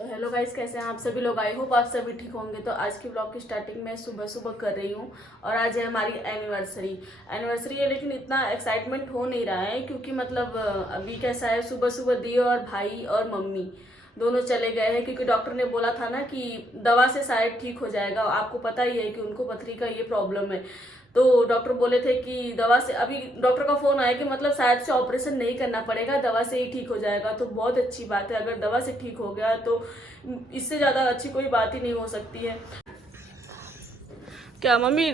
तो hello guys, कैसे हैं आप सभी लोग। आई होप आप सभी ठीक होंगे। तो आज की ब्लॉग की स्टार्टिंग मैं सुबह सुबह कर रही हूँ और आज है हमारी एनिवर्सरी है, लेकिन इतना एक्साइटमेंट हो नहीं रहा है क्योंकि मतलब अभी कैसा है, सुबह सुबह दी और भाई और मम्मी दोनों चले गए हैं क्योंकि डॉक्टर ने बोला था ना कि दवा से शायद ठीक हो जाएगा। आपको पता ही है कि उनको पथरी का ये प्रॉब्लम है, तो डॉक्टर बोले थे कि दवा से, अभी डॉक्टर का फोन आया कि मतलब शायद से ऑपरेशन नहीं करना पड़ेगा, दवा से ही ठीक हो जाएगा। तो बहुत अच्छी बात है, अगर दवा से ठीक हो गया तो इससे ज़्यादा अच्छी कोई बात ही नहीं हो सकती है। क्या मम्मी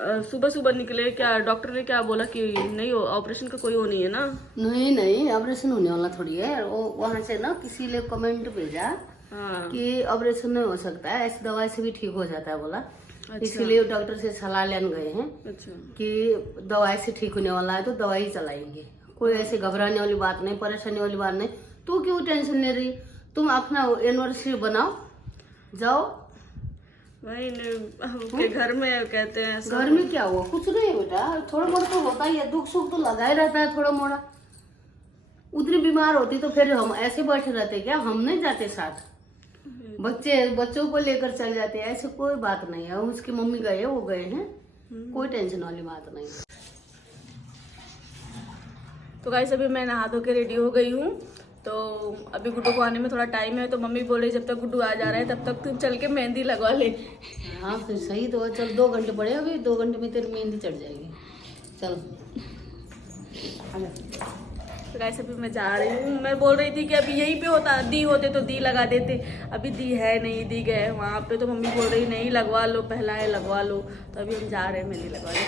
सुबह सुबह निकले, क्या डॉक्टर ने क्या बोला कि नहीं हो, ऑपरेशन का कोई वो नहीं है ना? नहीं ऑपरेशन होने वाला थोड़ी है। वो वहाँ से ना किसी ने कमेंट भेजा कि ऑपरेशन नहीं हो सकता है, ऐसी दवाई से भी ठीक हो जाता है बोला। अच्छा। इसीलिए डॉक्टर से सलाह लेने गए हैं। अच्छा। कि दवाई से ठीक होने वाला है तो दवाई चलाएंगे, कोई ऐसे घबराने वाली बात नहीं, परेशानी वाली बात नहीं। तू क्यों टेंशन ले रही, तुम अपना एनिवर्सरी बनाओ, जाओ। वही के घर में कहते हैं, घर में क्या हुआ, कुछ नहीं बेटा, थोड़ा मोड़ा तो होता ही है, दुख सुख तो लगा ही रहता है थोड़ा मोड़ा। उतनी बीमार होती तो फिर हम ऐसे बैठे रहते क्या, हम नहीं जाते साथ, बच्चों को लेकर चल जाते हैं, ऐसे कोई बात नहीं है। उसकी मम्मी गए, वो गए हैं, कोई टेंशन वाली बात नहीं। तो गाइस अभी मैं नहा धो के रेडी हो गई हूँ, तो अभी गुड्डू को आने में थोड़ा टाइम है, तो मम्मी बोल रही जब तक गुड्डू आ जा रहा है तब तक तुम चल के मेहंदी लगवा ले। हाँ फिर सही, तो चल 2 घंटे पड़े, अभी 2 घंटे में तेरी मेहंदी चढ़ जाएगी। चल तो गाइस अभी मैं जा रही हूँ। मैं बोल रही थी कि अभी यहीं पे होता, दी होते तो दी लगा देते, अभी दी है नहीं, दी गए वहाँ पे, तो मम्मी बोल रही नहीं लगवा लो, पहला है लगवा लो। तो अभी हम जा रहे हैं मेहंदी लगवाने।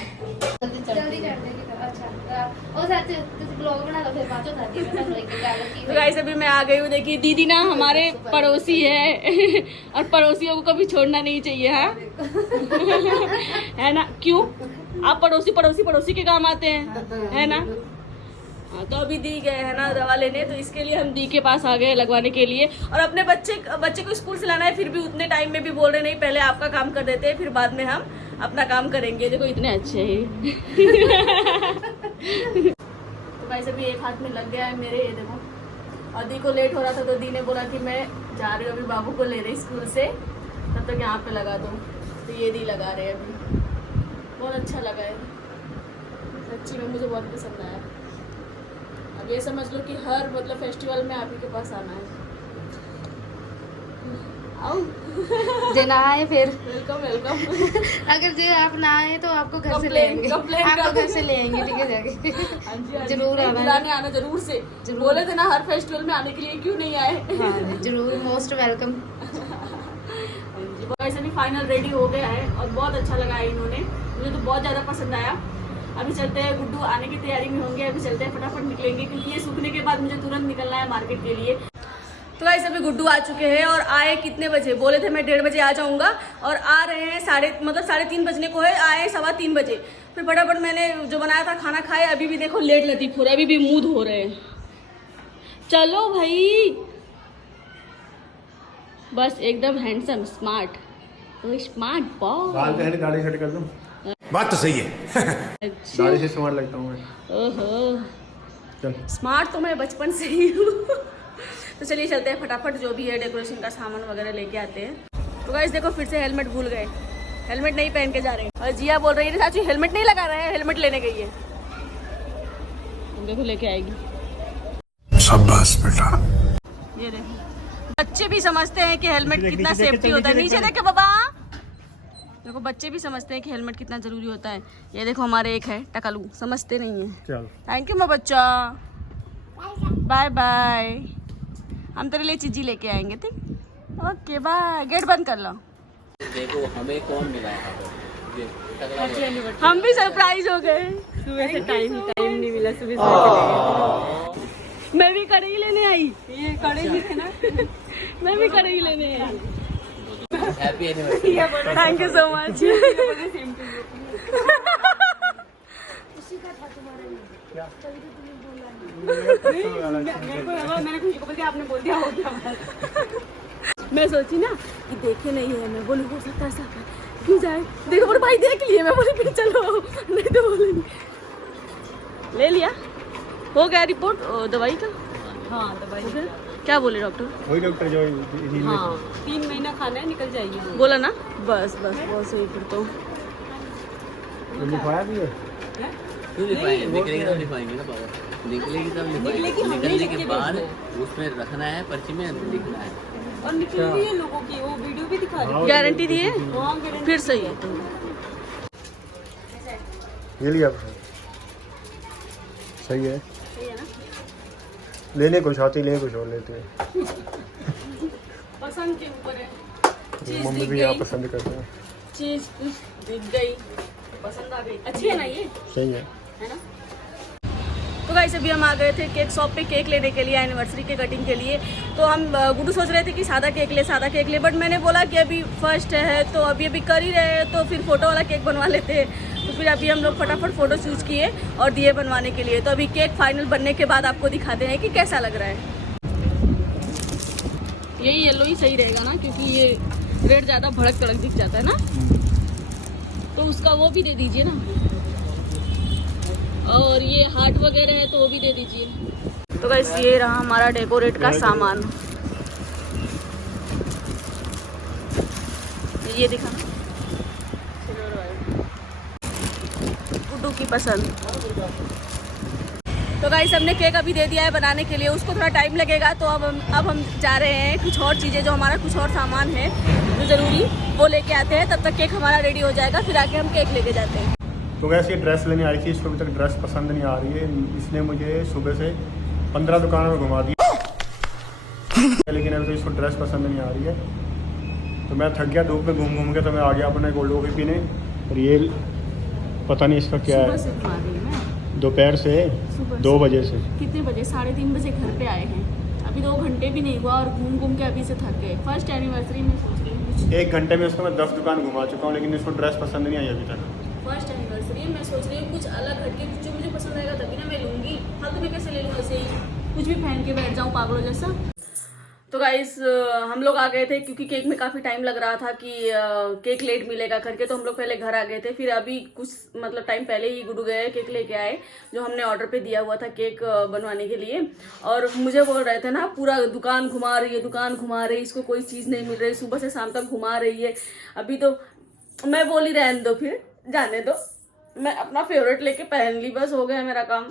तो गाइस अभी मैं आ गई हूँ। देखिए दीदी ना हमारे पड़ोसी है और पड़ोसियों को कभी छोड़ना नहीं चाहिए, है ना? क्यों आप पड़ोसी के काम आते हैं, है ना? हाँ, तो अभी दी गए है ना दवा लेने, तो इसके लिए हम दी के पास आ गए लगवाने के लिए। और अपने बच्चे को स्कूल से लाना है, फिर भी उतने टाइम में भी बोल रहे नहीं, पहले आपका काम कर देते हैं, फिर बाद में हम अपना काम करेंगे। देखो इतने अच्छे हैं। तो भाई अभी एक हाथ में लग गया है मेरे, ये देखो। और दी को लेट हो रहा था तो दी ने बोला कि मैं जा रही हूँ अभी बाबू को ले रही स्कूल से, तब तक यहाँ पे लगा दो। तो ये दी लगा रहे हैं अभी, बहुत अच्छा लगा है सच्ची में, मुझे बहुत पसंद आया। अब ये समझ लो कि हर मतलब फेस्टिवल में आप ही के पास आना है। आओ देना है फिर। वेलकम। अगर जो आप ना आए तो आपको घर से ले आएंगे, आपको घर से ले आएंगे, ठीक है जाके। हाँ जी, जरूर आना जरूर से। बोले थे ना हर फेस्टिवल में आने के लिए, क्यों नहीं आए? हाँ, जरूर, मोस्ट वेलकम। वैसे भी फाइनल रेडी हो गया है और बहुत अच्छा लगा है इन्होंने, मुझे तो बहुत ज़्यादा पसंद आया। अभी चलते हैं, गुड्डू आने की तैयारी में होंगे, अभी चलते हैं, फटाफट निकलेंगे क्योंकि ये सूखने के बाद मुझे तुरंत निकलना है मार्केट के लिए। तो गाइस अभी गुड्डू आ चुके हैं और आए कितने बजे, बोले थे मैं 1:30 बजे आ जाऊंगा और आ रहे हैं 3:30 बजने को है, आए 3:15 बजे। फिर फटाफट मैंने जो बनाया था खाना खाए, अभी भी देखो लेट लतीफ हो रहा है, अभी भी मूड हो रहे हैं। चलो भाई, बस एकदम हैंडसम स्मार्ट बाल दाढ़ी सेट कर दूं? बात तो सही है। दाढ़ी से स्मार्ट लगता हूँ मैं। ओहो, चल स्मार्ट तो मैं बचपन से ही हूँ। तो चलिए चलते हैं, फटाफट जो भी है डेकोरेशन का सामान वगैरह लेके आते हैं। तो गाइस देखो फिर से हेलमेट भूल गए, हेलमेट नहीं पहन के जा रहे हैं। और जिया बोल रही है चाचू हेलमेट नहीं लगा रहे हैं, हेलमेट लेने गई है। देखो लेके आएगी। शाबाश बेटा। ये देखो, बच्चे भी समझते हैं कि हेलमेट कितना सेफ्टी होता है। नीचे देखे बाबा, देखो बच्चे भी समझते हैं कि हेलमेट कितना जरूरी होता है। ये देखो हमारे एक है टकलू, समझते नहीं है। थैंक यू मेरा बच्चा, बाय बाय। हम तेरे लिए चीजी लेके आएंगे, ठीक? Okay bye. गेट बंद कर लो। देखो हमें कौन मिला है, हम भी सरप्राइज हो गए। सुबह से टाइम नहीं मिला, सुबह से मैं भी कढ़ाई लेने आई, ये कढ़ाई है ना। मैं भी कढ़ाई लेने आई। Happy anniversary. Thank you so much. मैंने खुशी को बोल दिया, आपने बोल दिया हो गया। मैं सोची ना कि देखे नहीं है, मैं बोली हो सकता है ऐसा क्यों जाए, देखो बोले भाई देख लिए, मैं बोली फिर चलो, नहीं तो बोले नहीं। ले लिया, हो गया रिपोर्ट दवाई का। हाँ दवाई क्या बोले डॉक्टर? वही डॉक्टर जो हाँ 3 महीना खाना है, निकल जाएगी। बोला ना, बस बस बहुत सही। फिर तो लिखवाया भी है। क्यों लिखवाएंगे? निकलेगी तब लिखवाएंगे ना पापा, निकलेगी तब लिखवाएंगे। निकलने के बाद उसमें रखना है, पर्ची में लिखना है। और निकल रही है लोगों की, वो वीडियो भी दिखा रही गारंटी दी है, है। फिर सही है। तो ये लिया आपने? सही है। सही है ना? लेने कुछ आते, लेने कुछ और लेते हैं। पसंद के ऊपर है, चीज मम्मी दिख भी यहाँ गई, पसंद करते हैं। चीज दिख गई, पसंद आ गई, अच्छी है ना ये, सही है। है ना? तो गाइस अभी हम आ गए थे केक शॉप पे केक लेने के लिए, एनिवर्सरी के कटिंग के लिए। तो हम गुड्डू सोच रहे थे कि सादा केक ले, बट मैंने बोला कि अभी फर्स्ट है तो अभी कर ही रहे हैं, तो फिर फोटो वाला केक बनवा लेते हैं। तो फिर अभी हम लोग फटाफट फोटो चूज किए और दिए बनवाने के लिए। तो अभी केक फाइनल बनने के बाद आपको दिखाते हैं कि कैसा लग रहा है। यही येलो ही सही रहेगा ना, क्योंकि ये रेड ज़्यादा भड़क तड़क दिख जाता है ना, तो उसका वो भी दे दीजिए ना, और ये हार्ट वगैरह है तो वो भी दे दीजिए। तो गाइस ये रहा हमारा डेकोरेट का सामान, ये दिखा गुड्डू की पसंद। तो गाइस हमने केक अभी दे दिया है बनाने के लिए, उसको थोड़ा टाइम लगेगा। तो अब हम जा रहे हैं कुछ और चीज़ें, जो हमारा कुछ और सामान है जो ज़रूरी, वो लेके आते हैं। तब तक केक हमारा रेडी हो जाएगा, फिर आके हम केक लेके जाते हैं। तो वैसे ये ड्रेस लेने आई थी, इसको अभी तक ड्रेस पसंद नहीं आ रही है। इसने मुझे सुबह से 15 दुकानों में घुमा दिया, लेकिन अभी तो इसको ड्रेस पसंद नहीं आ रही है। तो मैं थक गया धूप में घूम घूम के, तो मैं आ गया अपने गोल्ड कॉफी पीने। और ये पता नहीं इसका क्या है, दोपहर से 2 बजे से। कितने बजे? 3:30 बजे घर पे आए हैं, अभी 2 घंटे भी नहीं हुआ और घूम घूम के अभी से थक गए। फर्स्ट एनिवर्सरी में सोच रही हूँ कुछ 1 घंटे में उसको मैं 10 दुकान घुमा चुका हूँ, लेकिन इसको ड्रेस पसंद नहीं आई अभी तक। फर्स्ट एनिवर्सरी मैं सोच रही हूँ कुछ अलग हटके, जो मुझे पसंद आएगा तभी ना मैं लूँगी। फालतू में कैसे ले लूँ, ऐसे ही कुछ भी पहन के बैठ जाऊँ पागलों जैसा। तो गाइस हम लोग आ गए थे क्योंकि केक में काफ़ी टाइम लग रहा था कि केक लेट मिलेगा करके, तो हम लोग पहले घर आ गए थे। फिर अभी कुछ मतलब टाइम पहले ही गुड्डू गए केक लेके आए, जो हमने ऑर्डर पे दिया हुआ था केक बनवाने के लिए। और मुझे बोल रहे थे ना पूरा दुकान घुमा रही है, इसको कोई चीज़ नहीं मिल रही, सुबह से शाम तक घुमा रही है। अभी तो मैं बोली रहने दो, फिर जाने दो, मैं अपना फेवरेट लेके पहन ली, बस हो गया मेरा काम।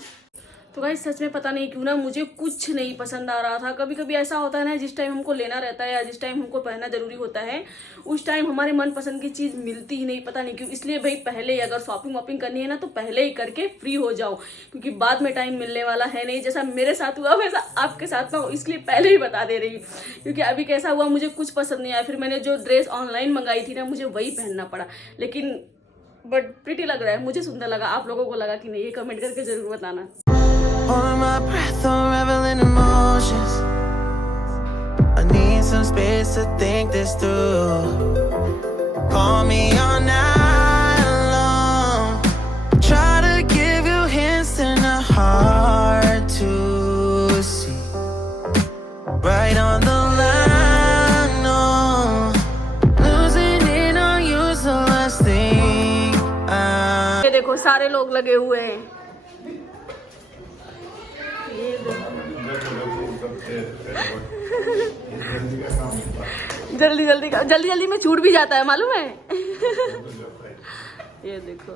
तो गाइस सच में पता नहीं क्यों ना मुझे कुछ नहीं पसंद आ रहा था। कभी कभी ऐसा होता है ना, जिस टाइम हमको लेना रहता है या जिस टाइम हमको पहनना जरूरी होता है, उस टाइम हमारे मन पसंद की चीज़ मिलती ही नहीं, पता नहीं क्यों। इसलिए भाई पहले ही अगर शॉपिंग वॉपिंग करनी है ना, तो पहले ही करके फ्री हो जाओ, क्योंकि बाद में टाइम मिलने वाला है नहीं। जैसा मेरे साथ हुआ वैसा आपके साथ ना हो, इसलिए पहले ही बता दे रही हूँ। क्योंकि अभी कैसा हुआ, मुझे कुछ पसंद नहीं आया, फिर मैंने जो ड्रेस ऑनलाइन मंगाई थी ना, मुझे वही पहनना पड़ा। लेकिन बट प्रिटी लग रहा है, मुझे सुंदर लगा। आप लोगों को लगा कि नहीं, ये कमेंट करके जरूर बताना। Holding my breath, unraveling emotions. I need some space to think this through. Call me all night long. Try to give you hints and a hard to see. Right on the line, no. Losing it on you's the last thing ये देखो सारे लोग लगे हुए हैं। जल्दी में छूट भी जाता है, मालूम है। ये देखो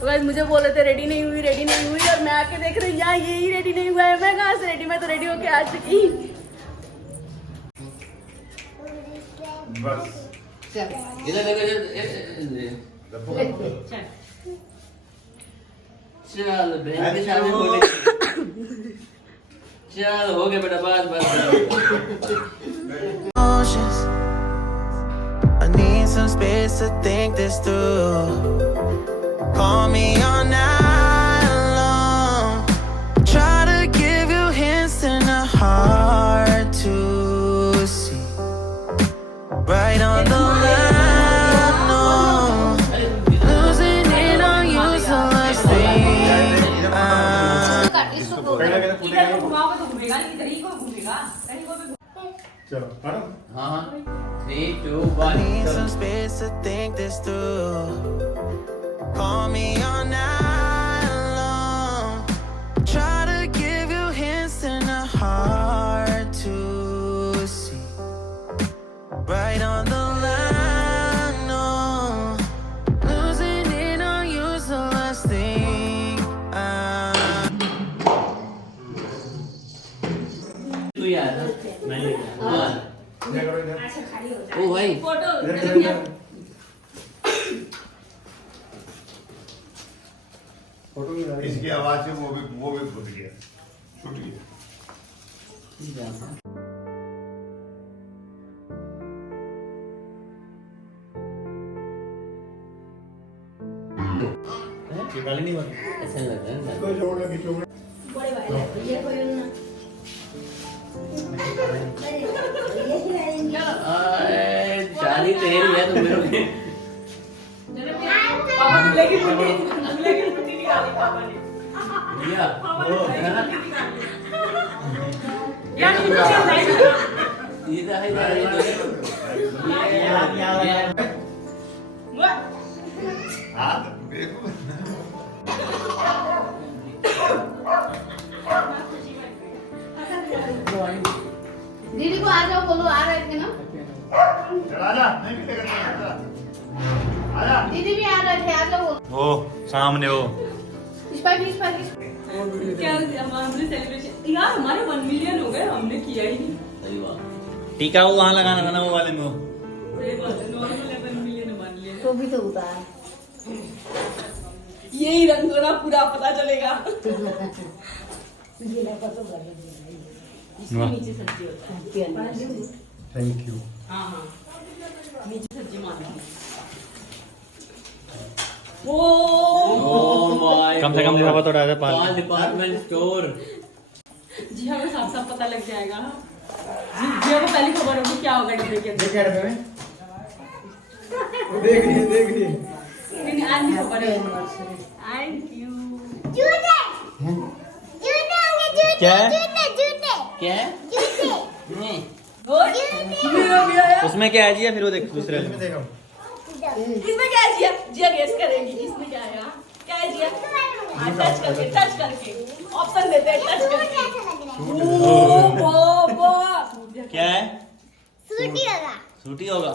तो गाइस मुझे बोल रहे थे रेडी नहीं हुई, और मैं आके देख रही यहाँ यही रेडी नहीं हुआ है। मैं कहाँ से रेडी, मैं तो रेडी होके आ चुकी। इधर देखो, चल बहन के सामने बोले, चल हो गया बेटा, बस emotions. I need some space to think this through. Call me all night long. Try to give you hints and a hard to see. Right on the line, no. Losing it on you's the last thing चलो हाँ हाँ 3, 2, I 1. need some space to think this through. Call me all night long. Try to give you hints and a hard to see. Right on the line, no. Losing it on you's the last thing I. तू यार नहीं हाँ ओ भाई इसकी आवाज से वो भी फूट गया, छूट गया। गाली नहीं बनी, ऐसा लग रहा है कोई जोड़ लगी जोड़। जानी तेरी है तो मेरे को पापा दूल्हे की मुट्ठी निकाली पापा ने। भैया यार ये तो है यार ये हाँ देखो दीदी को आ जाओ, बोलो आ रहे थे ना। चला जा, नहीं मिलेगा, आजा। दीदी भी आ रहे थे, आ जाओ। वो सामने हो। क्या हमारे सेलिब्रेशन यार हमारे 1 मिलियन हो गए, हमने किया ही नहीं। सही बात टीका वो वहाँ लगाना था ना, वो वाले में वो। सही बात है, नॉर्मल 1 मिलियन मान लिया। तो भी तो उतार। यही रंगोरा पूरा पता चलेगा। इसके नीचे सब्जी होता है। Thank you. हाँ हाँ नीचे सब्जी मान ली। ओ माय कम से कम लिफाफा तो डाला था कौन डिपार्टमेंट स्टोर जी हमें साफ साफ पता लग जाएगा। जी को पहली खबर होगी क्या होगा डिब्बे के अंदर। देख रही लेकिन आज नहीं खबर है। Thank you. क्या है? क्या है नहीं उसमें क्या है जी? फिर वो देख दूसरे वाले में। देखो इसमें क्या है जिया? जिया गेस करेगी इसमें क्या है? क्या है जिया? टच करके ऑप्शन देते हैं, टच करके। ओ बाबा क्या है? सूटी होगा। सूटी होगा।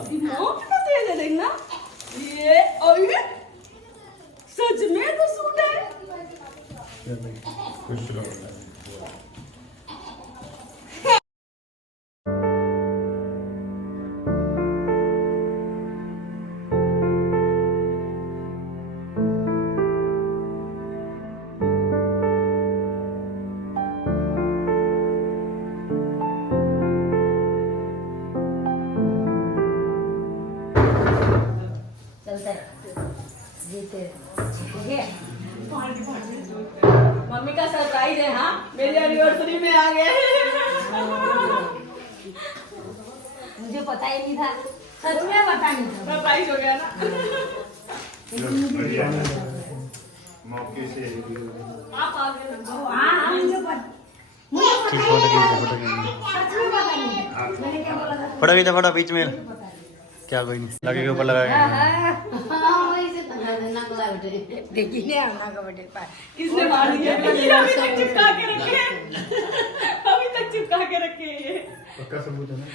ये देखना ये और ये सच में तो सूट है। खुश रहो। मम्मी का सरप्राइज है। हाँ मेरी एनिवर्सरी में आ गए। मुझे पता ही नहीं था, सच में पता नहीं था। सरप्राइज हो गया ना। मौके से आप आ गए ना। हाँ मुझे पता, सच में पता नहीं। मैंने क्या बोला था? फटा भी था, फटा बीच में क्या कोई नहीं लगे के ऊपर लगाएंगे। हाँ वही से नाक लगा बैठे। देखी नहीं नाक बैठे पाए। किसने मार दिया? अभी तक चिपका के रखे हैं। अभी तक चिपका के रखे हैं ये। पक्का सबूत है ना।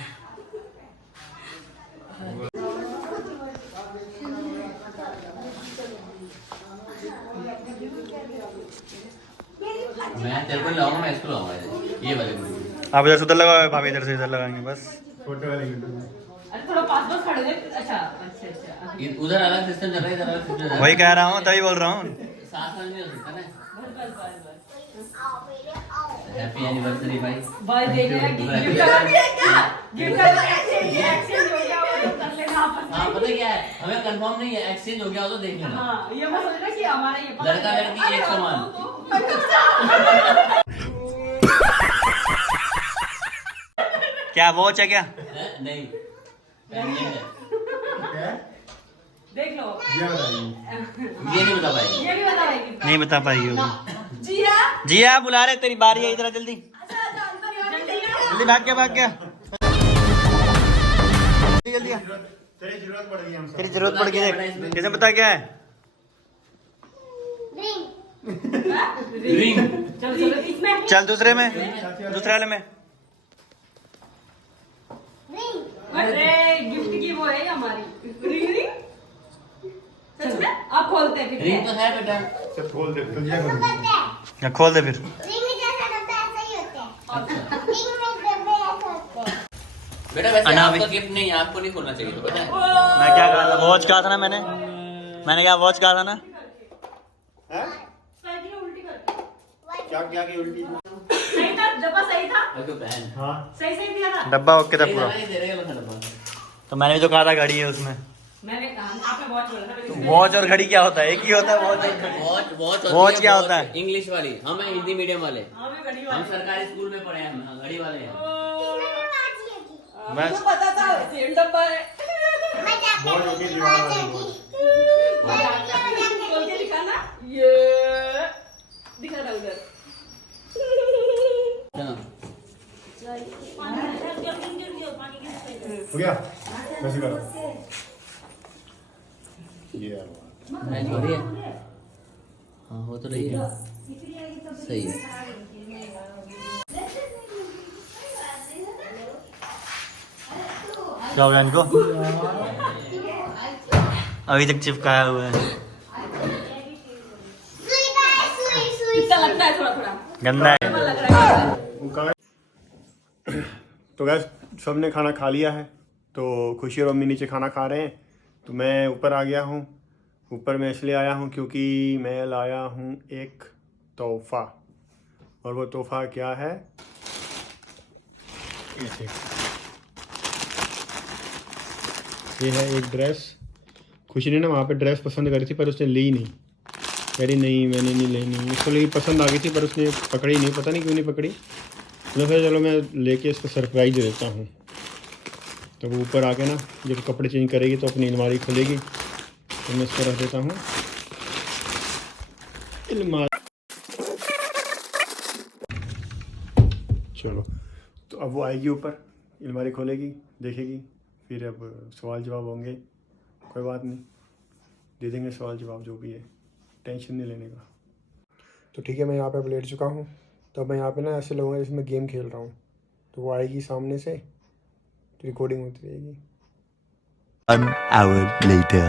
मैं तेरे को लाऊंगा, मैं इसको लाऊंगा ये वाले को। आप इधर से उधर लगाओ, भाभी इधर से इधर लगाएंगे बस। फोटो वाली वीडियो। अरे थोड़ा पास पास खड़े थे। अच्छा अच्छा अच्छा। उधर अलग सिस्टम चल रहा है, इधर अलग सिस्टम चल रहा है। वही कह रहा हूँ, तभी बोल रहा हूँ। साथ में नहीं हो सकता ना। बस बस बस हैप्पी एनिवर्सरी भाई। भाई देख रहे हैं गिफ्ट का भी है क्या? गिफ्ट का एक्सचेंज हो गया वो तो कर लेना आपस हाँ में। पता क्या है, हमें कंफर्म नहीं है, एक्सचेंज हो गया हो तो देख लेना। हाँ ये मैं सोच रहा कि हमारा ये पता लड़का है। लड़की एक समान। क्या वॉच है क्या? नहीं पेंडेंट है। देख लो ये नहीं बता पाएगी। ये भी बता पाएगी। नहीं बता पाएगी होगी। जिया जिया बुला रहे, तेरी बारी है, इधर जल्दी अच्छा अच्छा अंदर यहाँ पे जल्दी भाग गया जल्दी आ। तेरी जरूरत पड़ गई हमसे। तेरी जरूरत पड़ गई। किसे पता क्या है? चल दूसरे में, दूसरे वाले में। अरे गिफ्ट की वो है हमारी रिंग रिंग। सच में आप खोलते हैं रिंग तो है बेटा। चल खोल दे, तुझे खोल दे। या खोल दे फिर। रिंग जैसा डब्बा ऐसा ही होता है। रिंग में डब्बे ऐसा होता है। बेटा वैसे अनामिक। आपका गिफ्ट नहीं, आपको नहीं खोलना चाहिए, तो पता है। मैं क्या कहा था? वॉच कहा था ना मैंने। मैंने क्या वॉच कहा था ना? क्या क्या की उल्टी? सही था, डब्बा सही था, आपको बहन। हाँ सही सही दिया था। डब्बा ओके था पूरा। नहीं दे रहे डब्बा। तो मैंने भी तो कहा था घड़ी है उसमें। मैंने कहा आपने वॉच बोला था लेकिन वॉच और घड़ी क्या होता है? एक ही होता है वॉच और घड़ी। वॉच वॉच वॉच क्या होता है? इंग्लिश वाली। हम हैं हिंदी मीडियम वाले। हमें घड़ी हम सरकारी स्कूल में पढ़े हैं, हम घड़ी वाले हैं। मैं मुझे पता था सेम डब्बा है। बहुत होगी दीवार वाली बहुत। खोल के दिखाना, ये दिखा रहा उधर। हो गया? कैसे करो? ये यार मैच हो रही है। हाँ हो तो रही है, सही है। क्या हो गया इनको? अभी तक चिपकाया हुआ है। सुई का है, सुई सुई। इतना लगता है थोड़ा थोड़ा गंदा है। लग रहा है। तो गैस सबने खाना खा लिया है, तो खुशी और अम्मी नीचे खाना खा रहे हैं, तो मैं ऊपर आ गया हूँ। ऊपर मैं इसलिए आया हूँ क्योंकि मैं लाया हूँ एक तोहफा, और वो तोहफा क्या है? ये है एक ड्रेस। खुशी ने ना वहाँ पे ड्रेस पसंद करी थी पर उसने ली नहीं। कह रही नहीं मैंने नहीं लेनी, उसको लेकिन पसंद आ गई थी पर उसने पकड़ी नहीं, पता नहीं क्यों नहीं पकड़ी। तो फिर चलो मैं लेके इसको सरप्राइज देता हूँ। तो वो ऊपर आके ना जब कपड़े चेंज करेगी तो अपनी अलमारी खोलेगी, तो मैं इसको रख देता हूँ अलमारी। चलो तो अब वो आएगी ऊपर, अलमारी खोलेगी, देखेगी, फिर अब सवाल जवाब होंगे। कोई बात नहीं, दे देंगे सवाल जवाब जो भी है, टेंशन नहीं लेने का। तो ठीक है, मैं यहाँ पे अब लेट चुका हूँ। तो मैं यहाँ पे ना ऐसे लगूंगा जैसे मैं गेम खेल रहा हूँ। तो वो आएगी सामने से, तो रिकॉर्डिंग होती रहेगी। An hour later.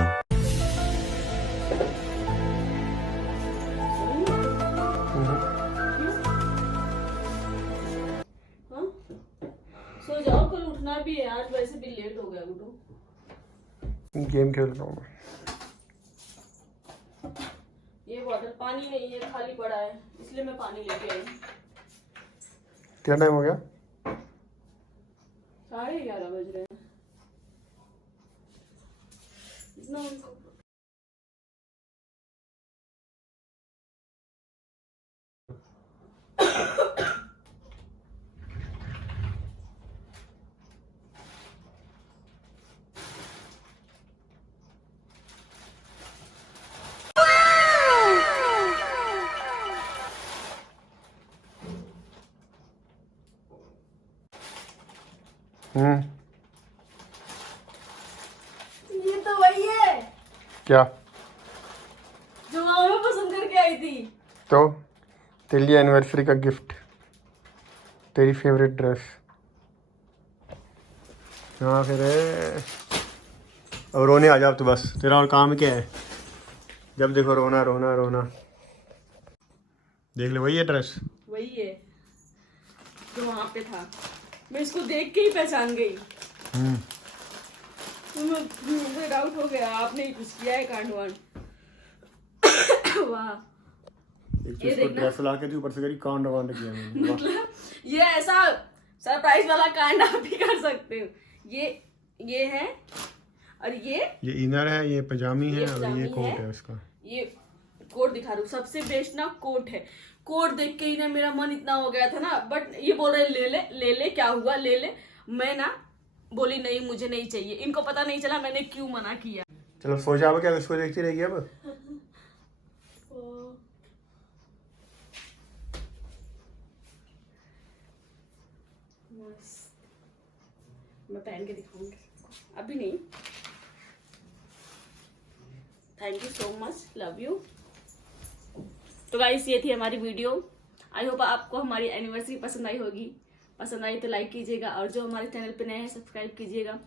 हाँ? सो जाओ, कल उठना भी है, आज वैसे भी लेट हो गया गुड्डू। गेम खेल रहा हूँ। ये बॉटल पानी नहीं है, खाली पड़ा है, इसलिए मैं पानी लेके आई। क्या टाइम हो गया? 11:30 बज रहे हैं। इतना उनको ये तो वही है क्या? जो मैं पसंद करके आई थी। तो तेरे लिए एनिवर्सरी का गिफ्ट, तेरी फेवरेट ड्रेस। हाँ फिर अब रोने आ जा तू, बस तेरा और काम क्या है? जब देखो रोना रोना रोना। देख ले वही है ड्रेस। वही है जो वहां पे था, मैं इसको देख के ही पहचान गई। तो मुझे डाउट हो गया आपने ही कुछ किया है कांड वांड। वाह, एक तो इसको ड्रेस ला के थी, ऊपर से करी कांड वांड किया मैंने। वाह। मतलब ये ऐसा सरप्राइज वाला कांड आप भी कर सकते हो। ये है, और ये इनर है, ये पजामी है, और पजामी ये कोट है। है उसका। ये कोट दिखा रहा हूँ, सबसे बेस्ट ना कोट है। कोट देख के ही ना मेरा मन इतना हो गया था ना, बट ये बोल रहे ले ले ले ले, क्या हुआ ले ले। मैं ना बोली नहीं मुझे नहीं चाहिए। इनको पता नहीं चला मैंने क्यों मना किया। चलो सो जाओ, क्या उसको देखती रहेगी अब? मैं पहन के दिखाऊंगी। अभी नहीं। Thank you so much, love you. तो गाइस ये थी हमारी वीडियो। आई होप आपको हमारी एनिवर्सरी पसंद आई होगी। पसंद आई तो लाइक कीजिएगा और जो हमारे चैनल पे नए हैं सब्सक्राइब कीजिएगा।